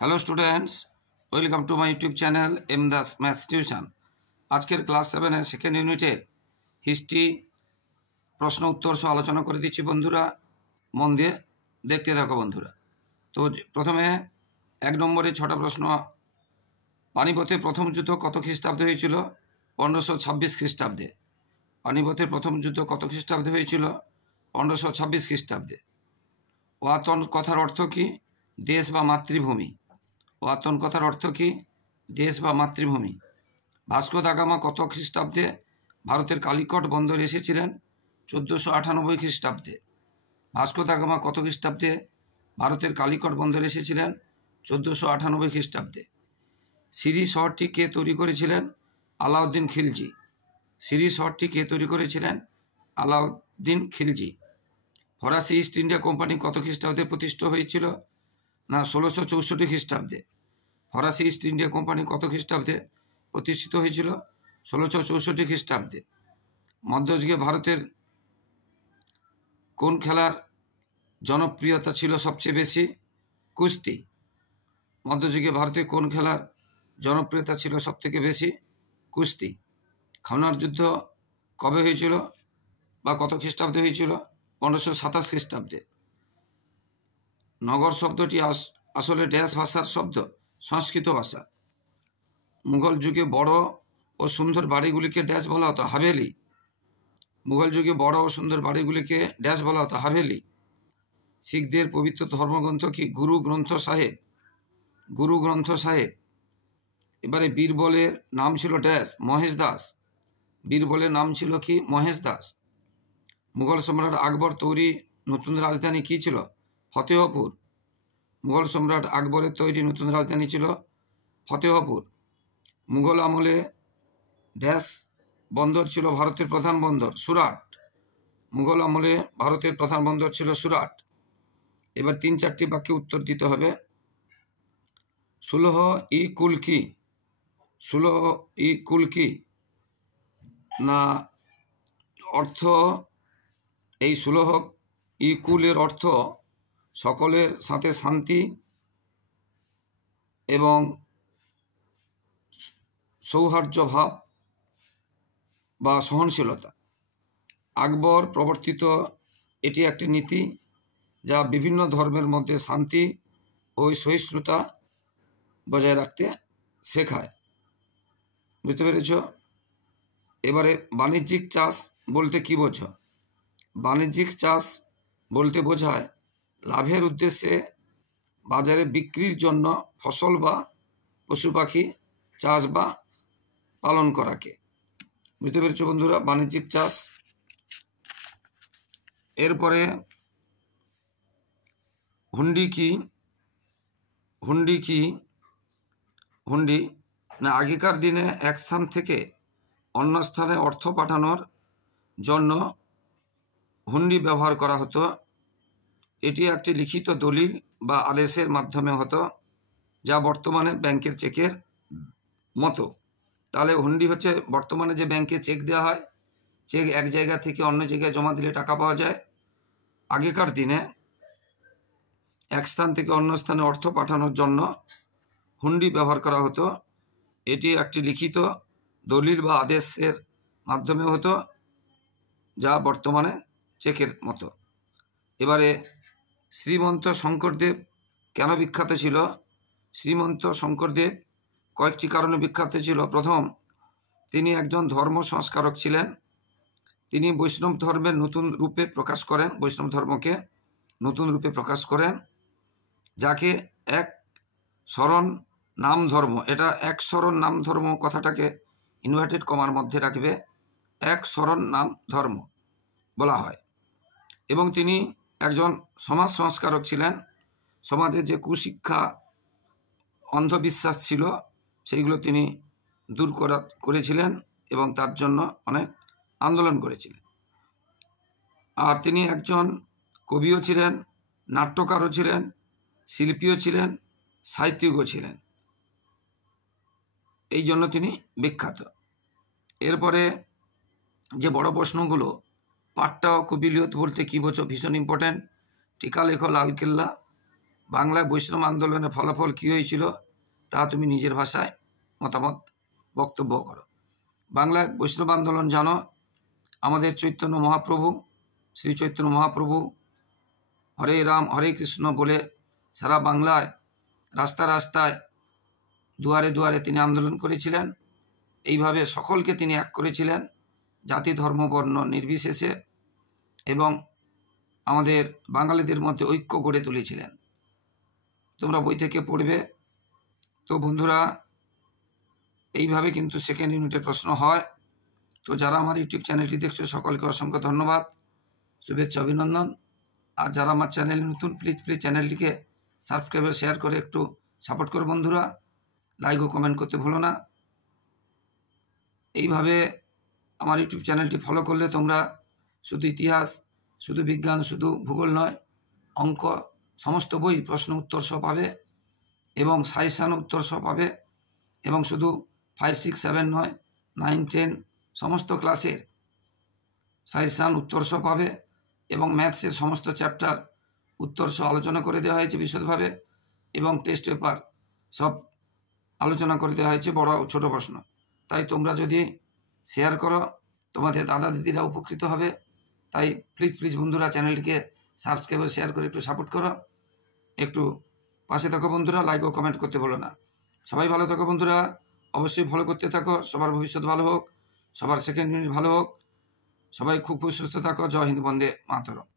Hello students, welcome to my YouTube channel M Das maths tuition. আজকের class 7-এর second ইউনিটের history প্রশ্ন উত্তর সহ আলোচনা করে দিচ্ছি বন্ধুরা, মন দিয়ে দেখতে থাকো বন্ধুরা। তো প্রথমে 1 নম্বরে 6টা প্রশ্ন। পানিপথের প্রথম যুদ্ধ কত খ্রিস্টাব্দে হয়েছিল? 1526 খ্রিস্টাব্দে। পানিপথের প্রথম যুদ্ধ কত খ্রিস্টাব্দে হয়েছিল? 1526 খ্রিস্টাব্দে। ওয়াতন কথার অর্থ কি? দেশ বা মাতৃভূমি। ওয়াতন কথার অর্থ কি? দেশ বা মাতৃভূমি। ভাস্কো দা গামা কত খ্রিস্টাব্দে ভারতের কালিকট বন্দরে এসেছিলেন? 1498 খ্রিস্টাব্দে। ভাস্কো দা গামা কত খ্রিস্টাব্দে ভারতের কালিকট বন্দরে এসেছিলেন? 1498 খ্রিস্টাব্দে। সিরি শহরটি কে তৈরি করেছিলেন? আলাউদ্দিন খিলজি। সিরি শহরটি কে তৈরি করেছিলেন? আলাউদ্দিন খিলজি। ফরাসি ইস্ট ইন্ডিয়া কোম্পানি কত খ্রিস্টাব্দে প্রতিষ্ঠা হয়েছিল? না, 1664 খ্রিস্টাব্দে। ফরাসি ইস্ট ইন্ডিয়া কোম্পানি কত খ্রিস্টাব্দে প্রতিষ্ঠিত হয়েছিল? 1664 খ্রিস্টাব্দে। মধ্যযুগে ভারতের কোন খেলার জনপ্রিয়তা ছিল সবচেয়ে বেশি? কুস্তি। মধ্যযুগে ভারতে কোন খেলার জনপ্রিয়তা ছিল সবথেকে বেশি? কুস্তি। খানোয়ার যুদ্ধ কবে হয়েছিল বা কত খ্রিস্টাব্দে হয়েছিল? 1527 খ্রিস্টাব্দে। নগর শব্দটি আসলে ড্যাশ ভাষার শব্দ? সংস্কৃত ভাষা। মুঘল যুগে বড় ও সুন্দর বাড়িগুলিকে ড্যাশ বলা হতো? হাভেলি। মুঘল যুগে বড় ও সুন্দর বাড়িগুলিকে ড্যাশ বলা হতো? হাভেলি। শিখদের পবিত্র ধর্মগ্রন্থ কি? গুরু গ্রন্থ সাহেব। গুরু গ্রন্থ সাহেব। এবারে বীরবলের নাম ছিল ড্যাশ? মহেশ দাস। বীরবলের নাম ছিল কি? মহেশ দাস। মুঘল সম্রাট আকবর তৈরি নতুন রাজধানী কি ছিল? ফতেহপুর। মুঘল সম্রাট আকবরের তৈরি নতুন রাজধানী ছিল ফতেহপুর। মুঘল আমলে ড্যাশ বন্দর ছিল ভারতের প্রধান বন্দর? সুরাট। মুঘল আমলে ভারতের প্রধান বন্দর ছিল সুরাট। এবার 3-4টি বাক্যে উত্তর দিতে হবে। সুলহ ই কুল কি? সুলহ ই কুল কি? না, অর্থ এই সুলহ ই কুলের অর্থ সকলের সাথে শান্তি এবং সৌহার্দ্য ভাব বা সহনশীলতা। আকবর প্রবর্তিত এটি একটি নীতি যা বিভিন্ন ধর্মের মধ্যে শান্তি ও সহিষ্ণুতা বজায় রাখতে শেখায়। বুঝতে পেরেছ? এবারে বাণিজ্যিক চাষ বলতে কি বোঝো? বাণিজ্যিক চাষ বলতে বোঝায় লাভের উদ্দেশ্যে বাজারে বিক্রির জন্য ফসল বা পশু পাখি চাষ বা পালন করাকে। বুঝতে পেরেছ বন্ধুরা? বাণিজ্যিক চাষ। এরপরে হুন্ডি কি? হুন্ডি কি? হুন্ডি না, আগেকার দিনে এক স্থান থেকে অন্য স্থানে অর্থ পাঠানোর জন্য হুন্ডি ব্যবহার করা হতো। এটি একটি লিখিত দলিল বা আদেশের মাধ্যমে হতো, যা বর্তমানে ব্যাংকের চেকের মতো। তাহলে হুন্ডি হচ্ছে বর্তমানে যে ব্যাংকে চেক দেওয়া হয়, চেক এক জায়গা থেকে অন্য জায়গায় জমা দিলে টাকা পাওয়া যায়। আগেকার দিনে এক স্থান থেকে অন্য স্থানে অর্থ পাঠানোর জন্য হুন্ডি ব্যবহার করা হতো। এটি একটি লিখিত দলিল বা আদেশের মাধ্যমে হতো, যা বর্তমানে চেকের মতো। এবারে শ্রীমন্ত শঙ্করদেব কেন বিখ্যাত ছিল? শ্রীমন্ত শঙ্করদেব কয়েকটি কারণে বিখ্যাত ছিল। প্রথম, তিনি একজন ধর্ম সংস্কারক ছিলেন। তিনি বৈষ্ণব ধর্মের নতুন রূপে প্রকাশ করেন, বৈষ্ণব ধর্মকে নতুন রূপে প্রকাশ করেন, যাকে এক শরণ নাম ধর্ম, এটা এক শরণ নাম ধর্ম কথাটাকে ইনভার্টেড কমার মধ্যে রাখবে, এক শরণ নাম ধর্ম বলা হয়। এবং তিনি একজন সমাজ সংস্কারক ছিলেন। সমাজে যে কুশিক্ষা, অন্ধবিশ্বাস ছিল, সেইগুলো তিনি দূর করেছিলেন এবং তার জন্য অনেক আন্দোলন করেছিলেন। আর তিনি একজন কবিও ছিলেন, নাট্যকারও ছিলেন, শিল্পীও ছিলেন, সাহিত্যিকও ছিলেন। এই জন্য তিনি বিখ্যাত। এরপরে যে বড় প্রশ্নগুলো, পাট্টা ও কবিলিয়ত বলতে কি বোঝো? ভীষণ ইম্পর্ট্যান্ট। টিকা লেখো লালকেল্লা। বাংলায় বৈষ্ণব আন্দোলনের ফলাফল কী হয়েছিল তা তুমি নিজের ভাষায় মতামত বক্তব্য করো। বাংলায় বৈষ্ণব আন্দোলন জানো, আমাদের চৈতন্য মহাপ্রভু, শ্রী চৈতন্য মহাপ্রভু হরে রাম হরে কৃষ্ণ বলে সারা বাংলায় রাস্তায় রাস্তায় দুয়ারে দুয়ারে তিনি আন্দোলন করেছিলেন। এইভাবে সকলকে তিনি এক করেছিলেন, জাতি ধর্ম বর্ণ নির্বিশেষে, এবং আমাদের বাঙালিদের মধ্যে ঐক্য গড়ে তুলেছিলেন। তোমরা বই থেকে পড়বে। তো বন্ধুরা, এইভাবে কিন্তু সেকেন্ড ইউনিটের প্রশ্ন হয়। তো যারা আমার ইউটিউব চ্যানেলটি দেখছো সকলকে অসংখ্য ধন্যবাদ, শুভেচ্ছা, অভিনন্দন। আর যারা আমার চ্যানেলে নতুন, প্লিজ চ্যানেলটিকে সাবস্ক্রাইব শেয়ার করে একটু সাপোর্ট করো বন্ধুরা। লাইক ও কমেন্ট করতে ভুলো না। এইভাবে আমার ইউটিউব চ্যানেলটি ফলো করলে তোমরা শুধু ইতিহাস, শুধু বিজ্ঞান, শুধু ভূগোল নয়, অঙ্ক, সমস্ত বই প্রশ্ন উত্তর সহ পাবে, এবং সাজেশান উত্তর সহ পাবে, এবং শুধু 5, 6, 7 নয়, 9, 10 সমস্ত ক্লাসের সাজেশান উত্তর সহ পাবে, এবং ম্যাথসের সমস্ত চ্যাপ্টার উত্তর সহ আলোচনা করে দেওয়া হয়েছে বিশদভাবে, এবং টেস্ট পেপার সব আলোচনা করে দেওয়া হয়েছে, বড় ছোট প্রশ্ন। তাই তোমরা যদি শেয়ার করো, তোমাদের দাদা দিদিরা উপকৃত হবে। তাই প্লিজ বন্ধুরা, চ্যানেলটিকে সাবস্ক্রাইব শেয়ার করে একটু সাপোর্ট করো, একটু পাশে থাকো বন্ধুরা। লাইক ও কমেন্ট করতে বলো না। সবাই ভালো থাকো বন্ধুরা, অবশ্যই ফলো করতে থাকো। সবার ভবিষ্যৎ ভালো হোক, সবার সেকেন্ড ইউনিট ভালো হোক, সবাই খুব সুস্থ থাকো। জয় হিন্দ, বন্দে মাতরম।